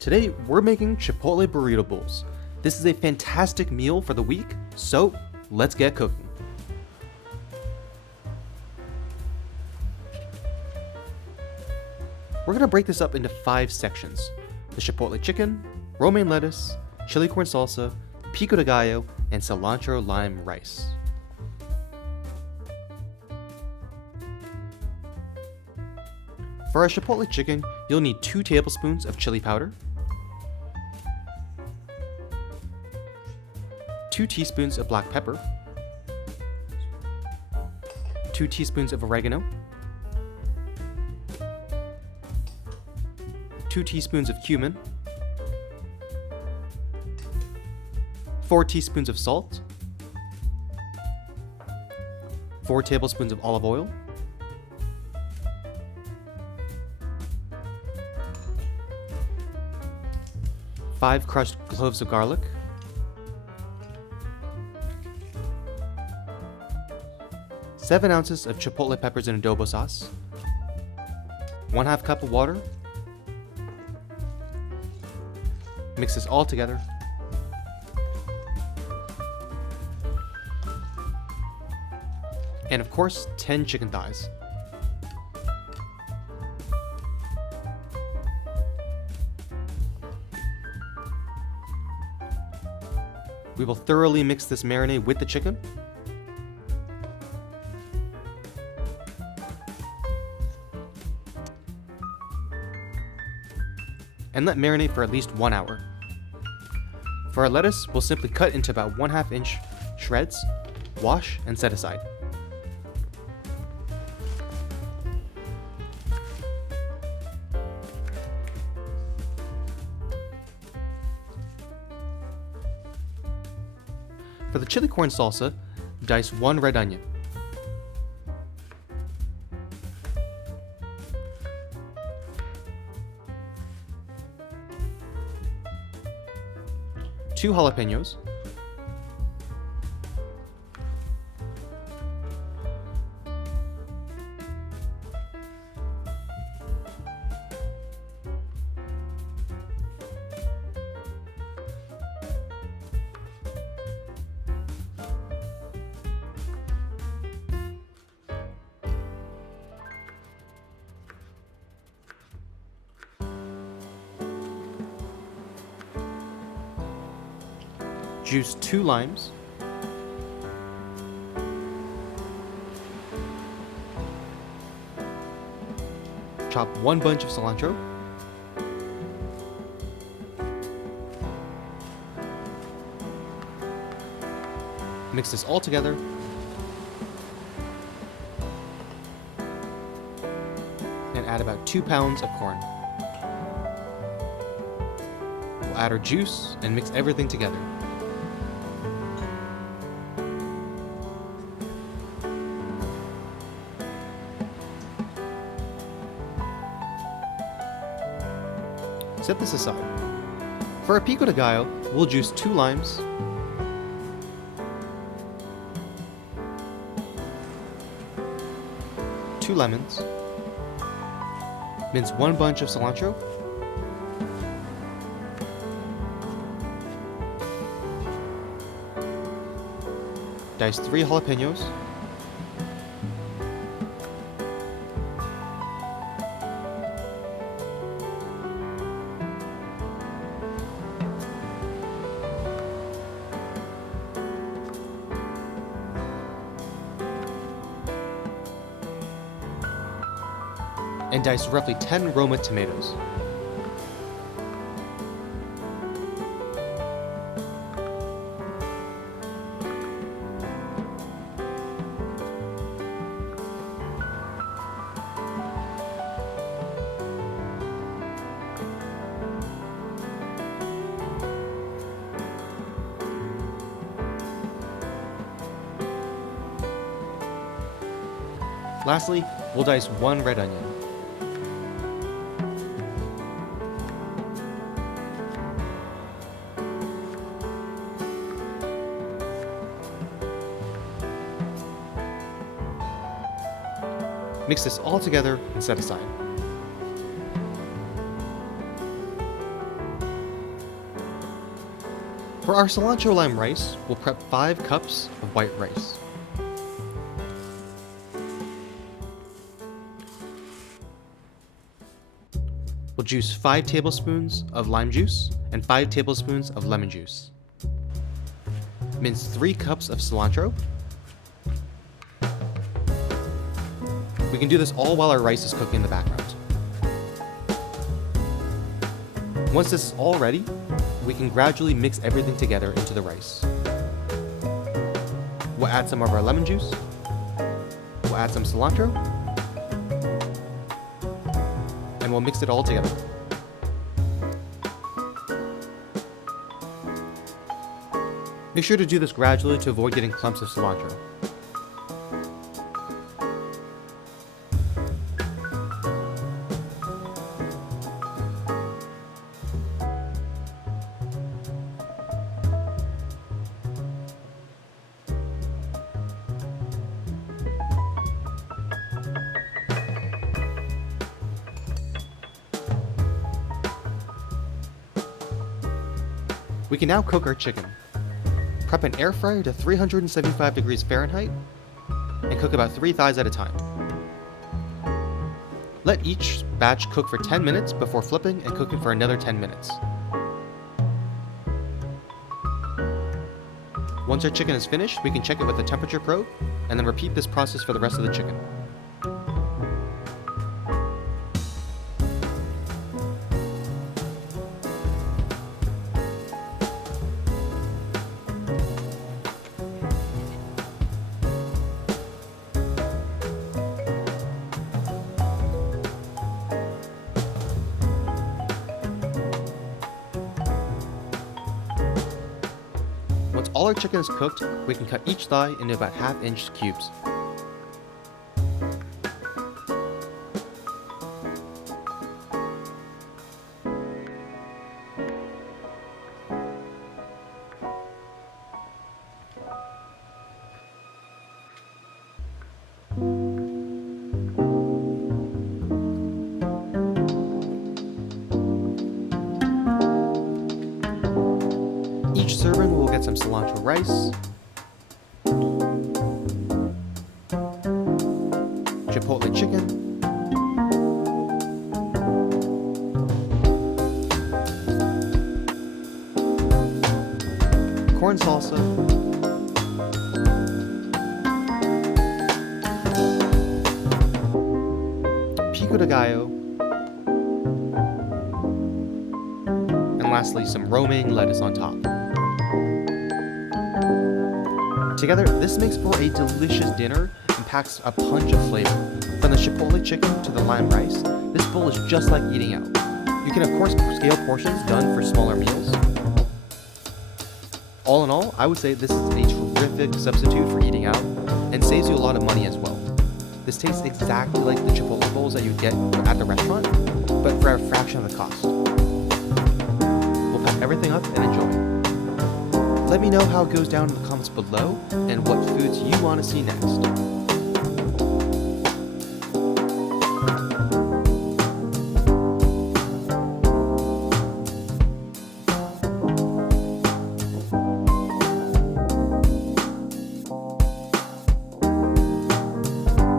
Today, we're making Chipotle Burrito Bowls. This is a fantastic meal for the week, so let's get cooking. We're gonna break this up into 5 sections: the Chipotle Chicken, Romaine Lettuce, Chili Corn Salsa, Pico De Gallo, and Cilantro Lime Rice. For our Chipotle Chicken, you'll need 2 tablespoons of chili powder, 2 teaspoons of black pepper, 2 teaspoons of oregano, 2 teaspoons of cumin, 4 teaspoons of salt, 4 tablespoons of olive oil, 5 crushed cloves of garlic, 7 ounces of chipotle peppers in adobo sauce, 1/2 cup of water. Mix this all together. And of course, 10 chicken thighs. We will thoroughly mix this marinade with the chicken. And let marinate for at least 1 hour. For our lettuce, we'll simply cut into about 1/2 inch shreds, wash, and set aside. For the chili corn salsa, dice 1 red onion. Two jalapenos, juice 2 limes, chop 1 bunch of cilantro, mix this all together, and add about 2 pounds of corn. We'll add our juice and mix everything together. Set this aside. For our Pico De Gallo, we'll juice 2 limes, two lemons, mince 1 bunch of cilantro, dice 3 jalapenos, and dice roughly 10 Roma tomatoes. Lastly, we'll dice 1 red onion. Mix this all together and set aside. For our cilantro lime rice, we'll prep 5 cups of white rice. We'll juice 5 tablespoons of lime juice and 5 tablespoons of lemon juice. Mince 3 cups of cilantro. We can do this all while our rice is cooking in the background. Once this is all ready, we can gradually mix everything together into the rice. We'll add some of our lemon juice. We'll add some cilantro. And we'll mix it all together. Make sure to do this gradually to avoid getting clumps of cilantro. We can now cook our chicken. Prep an air fryer to 375 degrees Fahrenheit and cook about 3 thighs at a time. Let each batch cook for 10 minutes before flipping and cooking for another 10 minutes. Once our chicken is finished, we can check it with a temperature probe and then repeat this process for the rest of the chicken. Once all our chicken is cooked, we can cut each thigh into about 1/2 inch cubes. Each serving will get some cilantro rice, Chipotle chicken, corn salsa, Pico De Gallo, and lastly some romaine lettuce on top. Together, this makes for a delicious dinner and packs a punch of flavor. From the chipotle chicken to the lime rice, this bowl is just like eating out. You can of course scale portions done for smaller meals. All in all, I would say this is a terrific substitute for eating out and saves you a lot of money as well. This tastes exactly like the chipotle bowls that you get at the restaurant, but for a fraction of the cost. We'll pack everything up and enjoy. Let me know how it goes down in the comments below and what foods you want to see next.